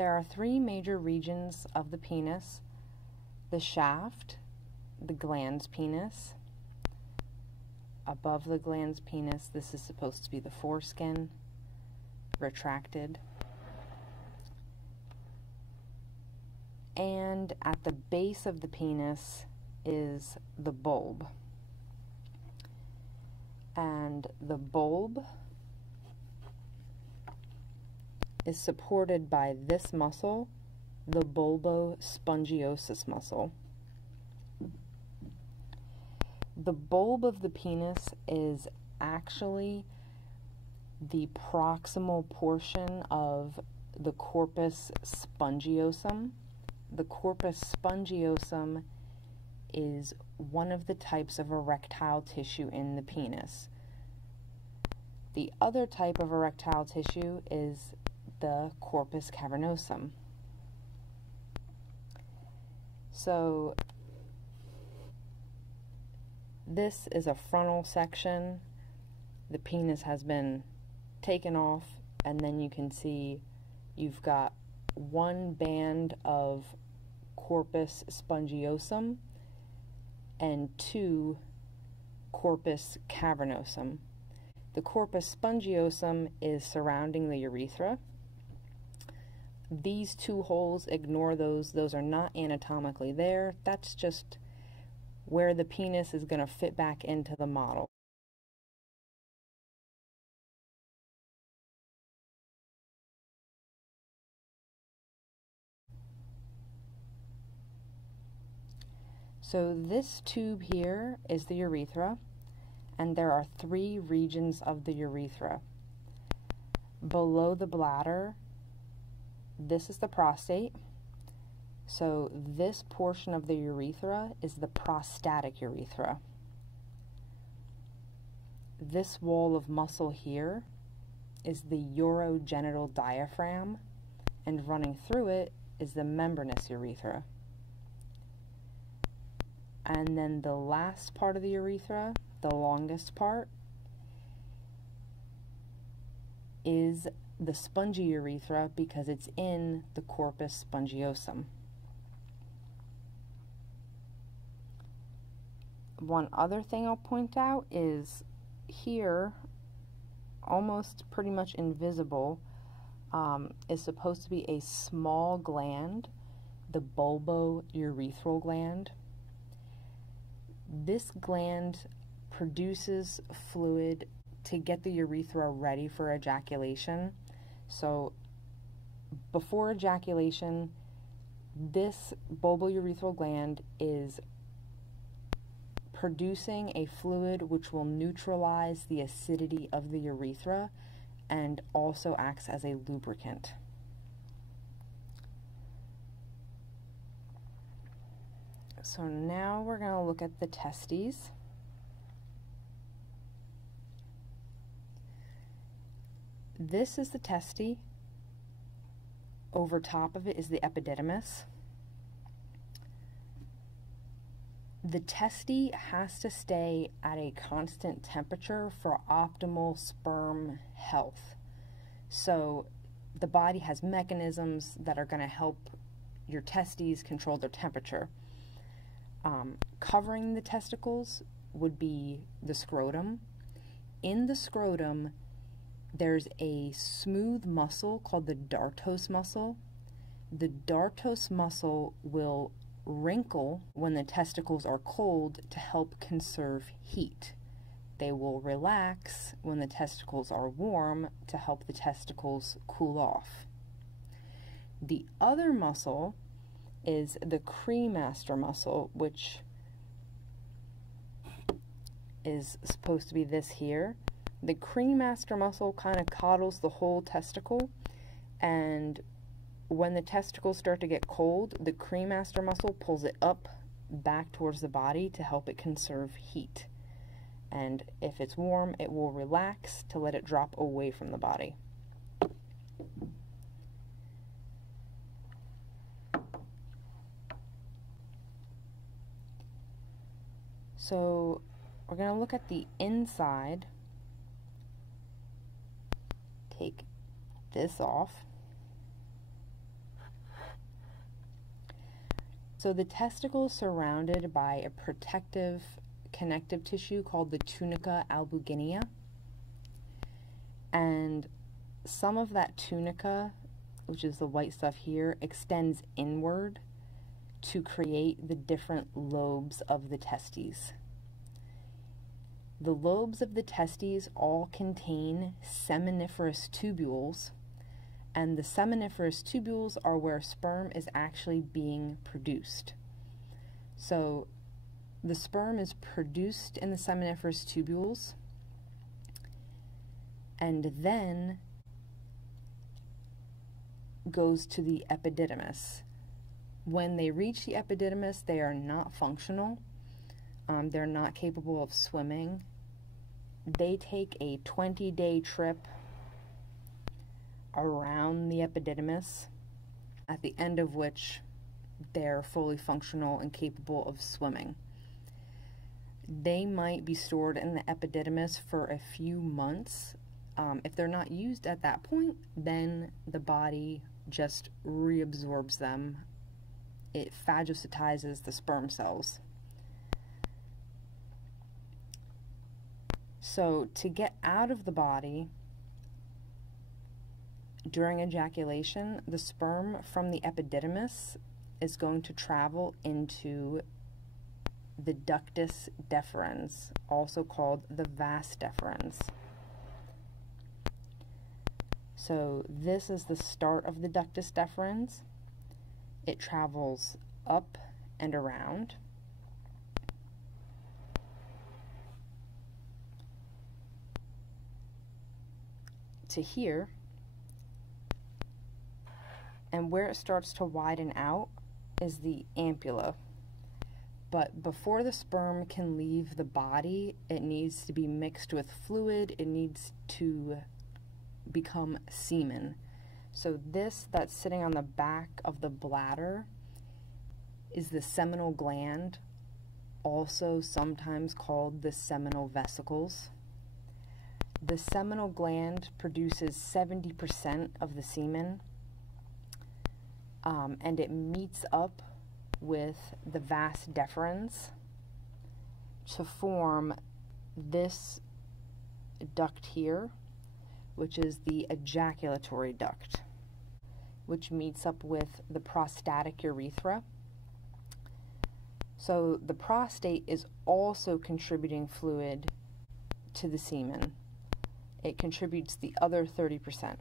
There are three major regions of the penis: the shaft, the glans penis. Above the glans penis, this is supposed to be the foreskin, retracted. And at the base of the penis is the bulb. And the bulb is supported by this muscle, the bulbospongiosus muscle. The bulb of the penis is actually the proximal portion of the corpus spongiosum. The corpus spongiosum is one of the types of erectile tissue in the penis. The other type of erectile tissue is the corpus cavernosum. So this is a frontal section. The penis has been taken off, and then you can see you've got one band of corpus spongiosum and two corpus cavernosum. The corpus spongiosum is surrounding the urethra. These two holes, ignore those. Those are not anatomically there. That's just where the penis is going to fit back into the model. So this tube here is the urethra, and there are three regions of the urethra. Below the bladder, this is the prostate. So this portion of the urethra is the prostatic urethra. This wall of muscle here is the urogenital diaphragm, and running through it is the membranous urethra. And then the last part of the urethra, the longest part, is the spongy urethra because it's in the corpus spongiosum. One other thing I'll point out is here, almost pretty much invisible, is supposed to be a small gland, the bulbourethral gland. This gland produces fluid to get the urethra ready for ejaculation. So before ejaculation, this bulbourethral gland is producing a fluid which will neutralize the acidity of the urethra and also acts as a lubricant. So now we're going to look at the testes. This is the testy. Over top of it is the epididymis. The testy has to stay at a constant temperature for optimal sperm health. So the body has mechanisms that are going to help your testes control their temperature. Covering the testicles would be the scrotum. In the scrotum, there's a smooth muscle called the dartos muscle. The dartos muscle will wrinkle when the testicles are cold to help conserve heat. They will relax when the testicles are warm to help the testicles cool off. The other muscle is the cremaster muscle, which is supposed to be this here. The cremaster muscle kind of coddles the whole testicle, and when the testicles start to get cold, the cremaster muscle pulls it up back towards the body to help it conserve heat. And if it's warm, it will relax to let it drop away from the body. So we're going to look at the inside. Take this off. So the testicle is surrounded by a protective connective tissue called the tunica albuginea, and some of that tunica, which is the white stuff here, extends inward to create the different lobes of the testes. The lobes of the testes all contain seminiferous tubules, and the seminiferous tubules are where sperm is actually being produced. So the sperm is produced in the seminiferous tubules and then goes to the epididymis. When they reach the epididymis, they are not functional. They're not capable of swimming. They take a 20-day trip around the epididymis, at the end of which they're fully functional and capable of swimming. They might be stored in the epididymis for a few months. If they're not used at that point, then the body just reabsorbs them. It phagocytizes the sperm cells. So to get out of the body during ejaculation, the sperm from the epididymis is going to travel into the ductus deferens, also called the vas deferens. So this is the start of the ductus deferens. It travels up and around. To here, and where it starts to widen out is the ampulla. But before the sperm can leave the body, it needs to be mixed with fluid. It needs to become semen. So this that's sitting on the back of the bladder is the seminal gland, also sometimes called the seminal vesicles. The seminal gland produces 70% of the semen, and it meets up with the vas deferens to form this duct here, which is the ejaculatory duct, which meets up with the prostatic urethra. So the prostate is also contributing fluid to the semen. It contributes the other 30%.